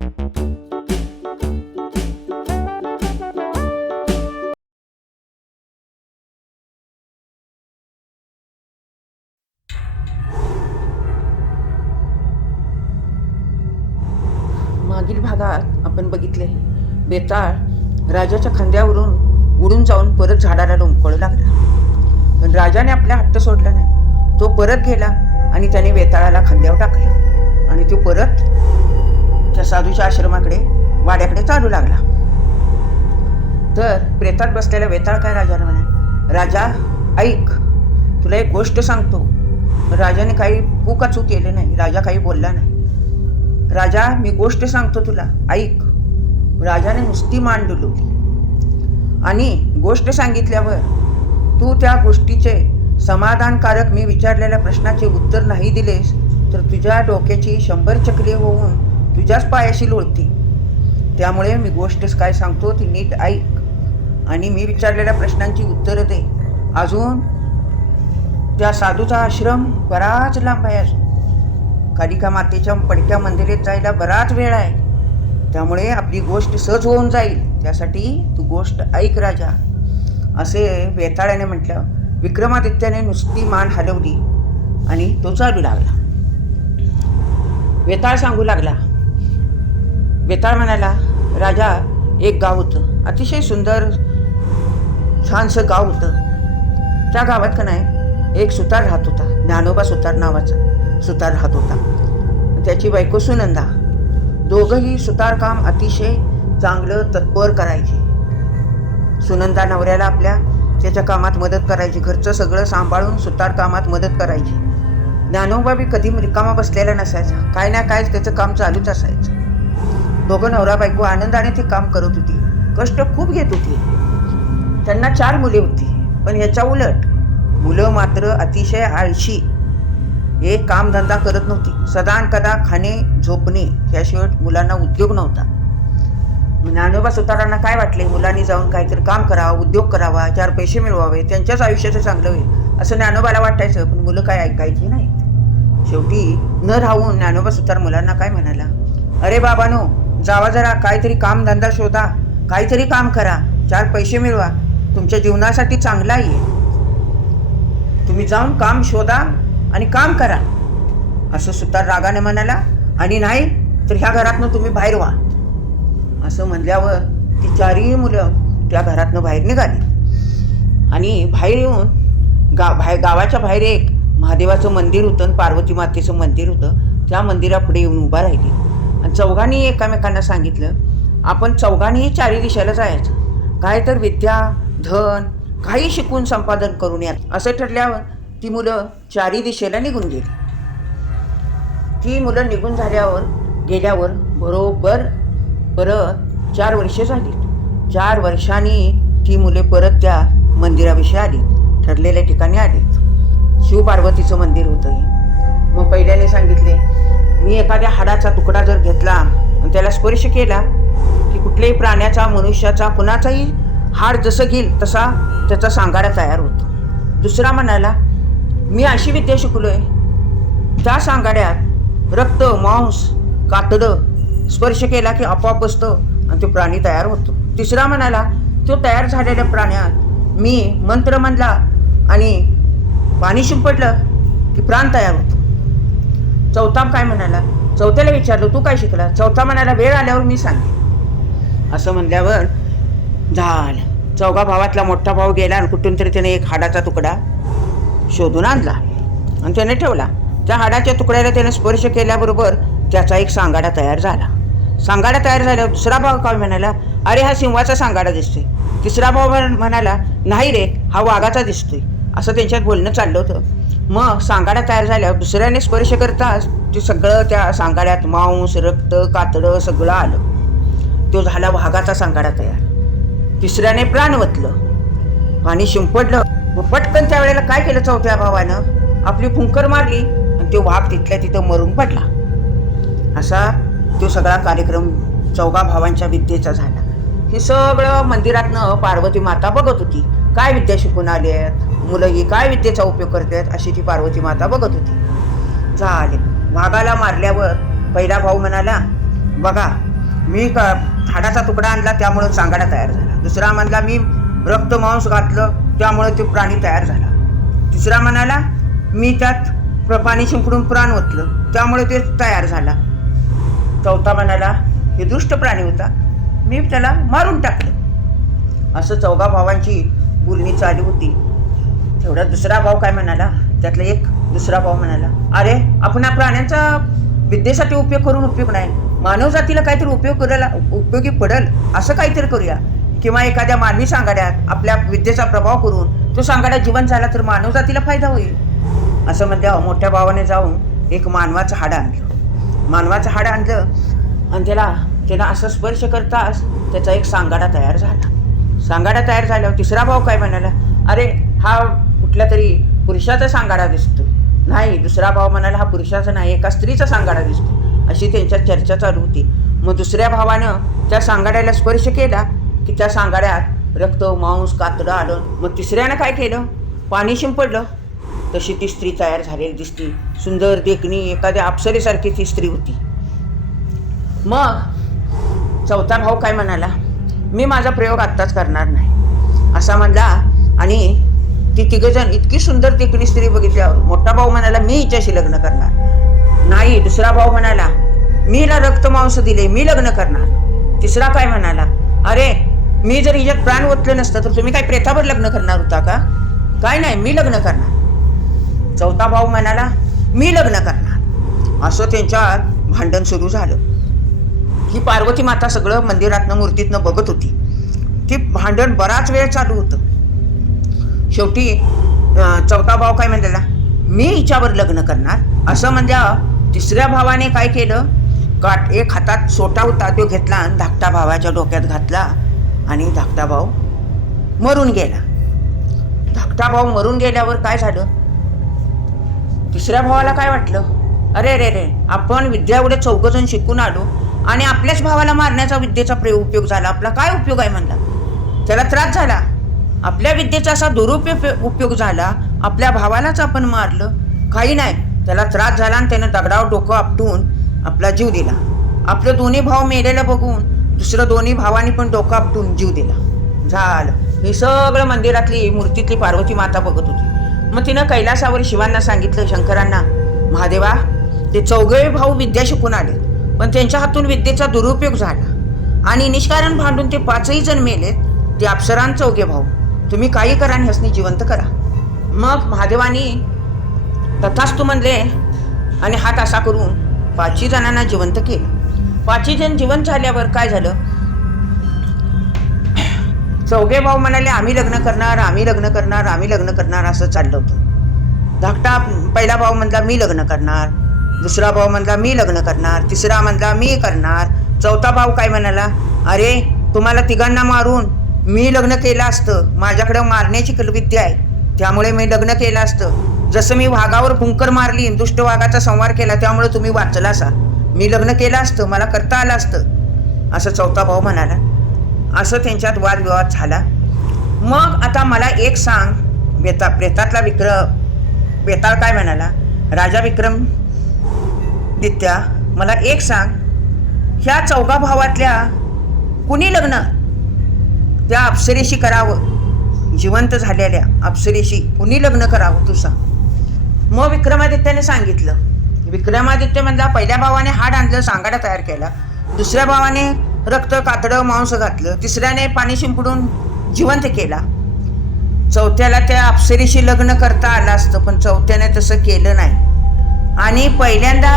मागील भागात आपण बघितले बेताळ राजाच्या खांद्यावरून उडून जाऊन परत झाडाला लोंबकळू लागला. पण राजाने आपला हट्ट सोडला नाही. तो परत गेला आणि त्याने वेताळाला खांद्यावर टाकला आणि तो परत त्या साधूच्या आश्रमाकडे वाड्याकडे चालू लागला. तर प्रेतात बसलेला वेताळ काय राजाला म्हणे? राजा ऐक तुला एक गोष्ट सांगतो. राजाने काही चूक केले नाही राजा काही बोलला नाही. राजा मी गोष्ट सांगतो तुला ऐक. राजाने नुसती मान डुलवली. आणि गोष्ट सांगितल्यावर तू त्या गोष्टीचे समाधानकारक मी विचारलेल्या प्रश्नाचे उत्तर नाही दिलेस तर तुझ्या डोक्याची शंभर चक्री होऊन तुझ्याच पायाशी लोळती. त्यामुळे मी गोष्ट काय सांगतो ती नीट ऐक. आणि मी विचारलेल्या प्रश्नांची उत्तरं दे. अजून त्या साधूचा आश्रम बराच लांब आहे अजून. कालिका मातेच्या पडक्या मंदिरात जायला बराच वेळ आहे. त्यामुळे आपली गोष्ट सहज होऊन जाईल. त्यासाठी तू गोष्ट ऐक राजा. असे वेताळ्याने म्हटलं. विक्रमादित्याने नुसती मान हलवली आणि तो चालू लागला. वेताळ सांगू लागला. बेताळ म्हणाला राजा एक गाव होतं. अतिशय सुंदर छानसं गाव होतं. त्या गावात का नाही एक सुतार राहत होता. ज्ञानोबा सुतार नावाचा सुतार राहत होता. त्याची बायको सुनंदा. दोघंही सुतारकाम अतिशय चांगलं तत्पर करायचे. सुनंदा नवऱ्याला आपल्या त्याच्या कामात मदत करायची. घरचं सगळं सांभाळून सुतार कामात मदत करायची. ज्ञानोबा बी कधी रिकामा बसलेला नसायचा. काय ना काय त्याचं काम चालूच असायचं. दोघं नवरा बायको आनंदाने ते काम करत होती. कष्ट खूप घेत होती. त्यांना चार मुले होती. पण याच्या उलट मुलं मात्र अतिशय आळशी. एक कामधंदा करत नव्हती. सदान कदा खाणे झोपणे याशिवाय मुलांना उद्योग नव्हता. ज्ञानोबा सुतारांना काय वाटले? मुलांनी जाऊन काहीतरी काम करावं उद्योग करावा चार पैसे मिळवावे त्यांच्याच आयुष्याचं चांगलं होईल असं ज्ञानोबाला वाटायचं. पण मुलं काय ऐकायची नाहीत. शेवटी न राहून ज्ञानोबा सुतार मुलांना काय म्हणाला? अरे बाबानो जावा जरा काहीतरी कामधंदा शोधा काहीतरी काम करा चार पैसे मिळवा. तुमच्या जीवनासाठी चांगला आहे. तुम्ही जाऊन काम शोधा आणि काम करा. असं सुतार रागाने म्हणाला आणि नाही तर ह्या घरातनं तुम्ही बाहेर व्हा. असं म्हणल्यावर ती चारही मुलं त्या घरातनं बाहेर निघाली. आणि बाहेर येऊन गा बाहेर गावाच्या बाहेर एक महादेवाचं मंदिर होतं आणि पार्वती मातेचं मंदिर होतं. त्या मंदिरापुढे येऊन उभा राहिली. चौघांनी एकामेकांना सांगितलं आपण चौघांनीही चारी दिशेला जायचं. काय तर विद्या धन काही शिकून संपादन करून या. असं ठरल्यावर ती मुलं चारी दिशेला निघून गेली. ती मुलं निघून झाल्यावर गेल्यावर बरोबर परत चार वर्षे झाली. चार वर्षांनी ती मुले परत त्या मंदिराविषयी आली. ठरलेल्या ठिकाणी आली. शिवपार्वतीचं मंदिर होतं मग पहिल्याने सांगितले मी एखाद्या हाडाचा तुकडा जर घेतला आणि त्याला स्पर्श केला की कुठल्याही प्राण्याचा मनुष्याचा कुणाचाही हाड जसं घेईल तसा त्याचा सांगाडा तयार होतो. दुसरा म्हणाला मी अशी विद्या शिकलो आहे त्या सांगाड्यात रक्त मांस कातडं स्पर्श केला की आपोआप बसतं आणि तो प्राणी तयार होतो. तिसरा म्हणाला तो तयार झालेल्या प्राण्यात मी मंत्र म्हणला आणि पाणी शिंपडलं की प्राण तयार होतो. चौथा काय म्हणाला? चौथ्याला विचारलं तू काय शिकला? चौथा म्हणाला वेळ आल्यावर मी सांगेन. असं म्हणल्यावर झालं. चौघा भावातला मोठा भाऊ गेला आणि कुठून तरी त्याने एक हाडाचा तुकडा शोधून आणला आणि त्याने ठेवला. त्या हाडाच्या तुकड्याला त्याने स्पर्श केल्याबरोबर त्याचा एक सांगाडा तयार झाला. सांगाडा तयार झाल्यावर दुसरा भाऊ काय म्हणाला अरे हा सिंहाचा सांगाडा दिसतोय. तिसरा भाऊ म्हणाला नाही रे हा वाघाचा दिसतोय. असं त्यांच्यात बोलणं चाललं होतं. मग सांगाड्या तयार झाल्या. दुसऱ्याने स्पर्श करताच ते सगळं त्या सांगाड्यात मांस रक्त कातडं सगळं आलं. तो झाला वाघाचा सांगाडा तयार. तिसऱ्याने प्राण वतलं. पाणी शिंपडलं. मग पटकन त्यावेळेला काय केलं चौथ्या भावानं? आपली फुंकर मारली आणि तो वाघ तिथल्या तिथं मरून पडला. असा तो सगळा कार्यक्रम चौघा भावांच्या विद्येचा झाला. हे सगळं मंदिरातनं पार्वती माता बघत होती. काय विद्या शिकून आली आहेत? मुलं ही काय विद्येचा उपयोग करतात अशी ती पार्वती माता बघत होती. झाले. वाघाला मारल्यावर पहिला भाऊ म्हणाला बघा मी का हाडाचा तुकडा आणला त्यामुळं सांगाडा तयार झाला. दुसरा म्हणला मी रक्त मांस घातलं त्यामुळं ते प्राणी तयार झाला. तिसरा म्हणाला मी त्यात प्र- पाणी शिंपडून प्राण ओतलं त्यामुळे ते तयार झाला. चौथा म्हणाला हे दुष्ट प्राणी होता. मी त्याला मारून टाकलं. असं चौघा भावांची बोलणी चालू होती. तेवढा दुसरा भाऊ काय म्हणाला? त्यातला एक दुसरा भाऊ म्हणाला अरे आपण या प्राण्यांचा विद्येसाठी उपयोग करून उपयोग नाही. मानव जातीला काहीतरी उपयोग करायला उपयोगी पडेल असं काहीतरी करूया. किंवा एखाद्या मानवी सांगाड्यात आपल्या विद्येचा प्रभाव करून तो सांगाड्या जीवन झाला तर मानव जातीला फायदा होईल. असं म्हणजे मोठ्या भावाने जाऊन एक मानवाचं हाडं आणलं. मानवाचं हाडं आणलं आणि त्याला त्याला असं स्पर्श करताच त्याचा एक सांगाडा तयार झाला. सांगाडा तयार झाल्यावर तिसरा भाऊ काय म्हणाला? अरे हा कुठल्या तरी पुरुषाचा सांगाडा दिसतो नाही दुसरा भाव म्हणाला हा पुरुषाचा नाही एका स्त्रीचा सांगाडा दिसतो अशी त्यांच्यात चर्चा चालू होती. मग दुसऱ्या भावानं त्या सांगाड्याला स्पर्श केला की त्या सांगाड्यात रक्त मांस कातडं आलं. मग तिसऱ्यानं काय केलं? पाणी शिंपडलं. तशी ती स्त्री तयार झालेली दिसती. सुंदर देखणी एखाद्या अप्सरेसारखी ती स्त्री होती. मग चौथा भाऊ काय म्हणाला? मी माझा प्रयोग आत्ताच करणार नाही. असा म्हणला आणि ती तिघजण इतकी सुंदर तिकडी स्त्री बघितल्यावर मोठा भाऊ म्हणाला मी हिच्याशी लग्न करणार. नाही दुसरा भाऊ म्हणाला मी रक्त मांस दिले मी लग्न करणार. तिसरा काय म्हणाला अरे मी जर हिच्यात प्राण ओतले नसतं तर तुम्ही काय प्रेतावर लग्न करणार होता का? काय नाही मी लग्न करणार. चौथा भाऊ म्हणाला मी लग्न करणार. असं त्यांच्यात भांडण सुरू झालं. ही पार्वती माता सगळं मंदिरातनं मूर्तीतनं बघत होती. ती भांडण बराच वेळ चालू होतं. शेवटी चौथा भाव काय म्हणलेला? मी हिच्यावर लग्न करणार. असं म्हणजे तिसऱ्या भावाने काय केलं? काट एक हातात सोटा होता तो घेतला आणि धाकटा भावाच्या डोक्यात घातला आणि धाकटा भाऊ मरून गेला. धाकटा भाऊ मरून गेल्यावर काय झालं? तिसऱ्या भावाला काय वाटलं? अरे रे रे आपण विद्या एवढे चौघजण शिकून आलो. आणि आपल्याच भावाला मारण्याचा विद्येचा प्रयोग उपयोग झाला. आपला काय उपयोग आहे म्हणला? त्याला त्रास झाला. आपल्या विद्येचा असा दुरुपयोग उपयोग झाला. आपल्या भावालाच आपण मारलं. काही नाही. त्याला त्रास झाला आणि त्यानं दगडावर डोकं आपटून आपला जीव दिला. आपलं दोन्ही भाव मेलेलं बघून दुसरं दोन्ही भावानी पण डोकं आपटून जीव दिला. झालं. हे सगळं मंदिरातली मूर्तीतली पार्वती माता बघत होती. मग तिनं कैलासावर शिवांना सांगितलं शंकरांना महादेवा ते चौघे भाऊ विद्या शिकून आले पण त्यांच्या हातून विद्येचा दुरुपयोग झाला. आणि निष्कारण भांडून ते पाचही जण मेलेत ते अप्सरान चौघे भाऊ. तुम्ही काही करा आणि हसणे जिवंत करा. मग महादेवानी तथास्तू म्हणले आणि हात असा करून पाचही जणांना जिवंत केलं. पाचही जण जिवंत झाल्यावर काय झालं? चौघे भाऊ म्हणाले आम्ही लग्न करणार आम्ही लग्न करणार आम्ही लग्न करणार असं चाललं होतं. धाकटा पहिला भाऊ म्हणला मी लग्न करणार. दुसरा भाऊ म्हणला मी लग्न करणार. तिसरा म्हणला मी करणार. चौथा भाऊ काय म्हणाला अरे तुम्हाला तिघांना मारून मी लग्न केलं असतं. माझ्याकडं मारण्याची कलविद्या आहे. त्यामुळे मी लग्न केलं असतं. जसं मी वाघावर फुंकर मारली दुष्ट वाघाचा संवार केला त्यामुळे तुम्ही वाचला असा. मी लग्न केलं असतं मला करता आलं असतं. असं चौथा भाऊ म्हणाला. असं त्यांच्यात वादविवाद झाला. मग आता मला एक सांग. बेता प्रेतातला विक्रम बेताळ काय म्हणाला राजा विक्रम दित्या मला एक सांग. ह्या चौघा भावातल्या कुणी लग्न? त्या अप्सरेशी करावं. जिवंत झालेल्या अप्सरेशी कुणी लग्न करावं तू सांग मग विक्रमादित्याने सांगितलं. विक्रमादित्य म्हणला पहिल्या भावाने हाड आणलं सांगाडा तयार केला. दुसऱ्या भावाने रक्त कातडं मांस घातलं. तिसऱ्याने पाणी शिंपडून जिवंत केला. चौथ्याला त्या अप्सरेशी लग्न करता आलं असतं पण चौथ्याने तसं केलं नाही. आणि पहिल्यांदा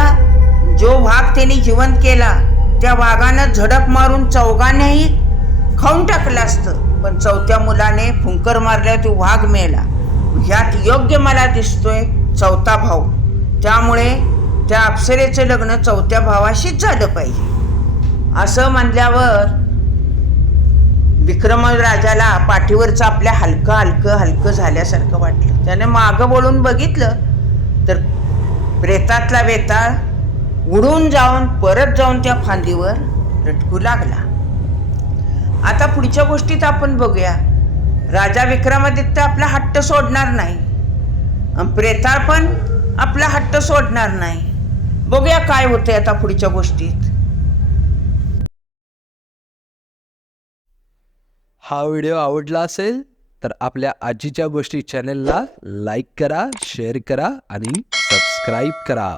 जो वाघ त्यांनी जिवंत केला त्या वाघानं झडप मारून चौघांनाही खाऊन टाकलं असतं. पण चौथ्या मुलाने फुंकर मारल्यावर तो वाघ मेला. ह्यात योग्य मला दिसतोय चौथा भाऊ. त्यामुळे त्या अप्सरेचं लग्न चौथ्या भावाशीच झालं पाहिजे. असं म्हणल्यावर विक्रम राजाला पाठीवरचं आपल्या हलकं हलकं हलकं झाल्यासारखं वाटलं. त्याने मागं बोलून बघितलं तर प्रेतातला वेताळ उडून जाऊन परत जाऊन त्या फांदीवर लटकू लागला. आता पुढच्या गोष्टीत आपण बघूया. राजा विक्रमादित्य आपला हट्ट सोडणार नाही. प्रेताळ पण आपला हट्ट सोडणार नाही. बघूया काय होतंय आता पुढच्या गोष्टीत. हा व्हिडिओ आवडला असेल तर आपल्या आजीच्या गोष्टी चॅनेलला लाईक करा शेअर करा आणि सबस्क्राईब करा.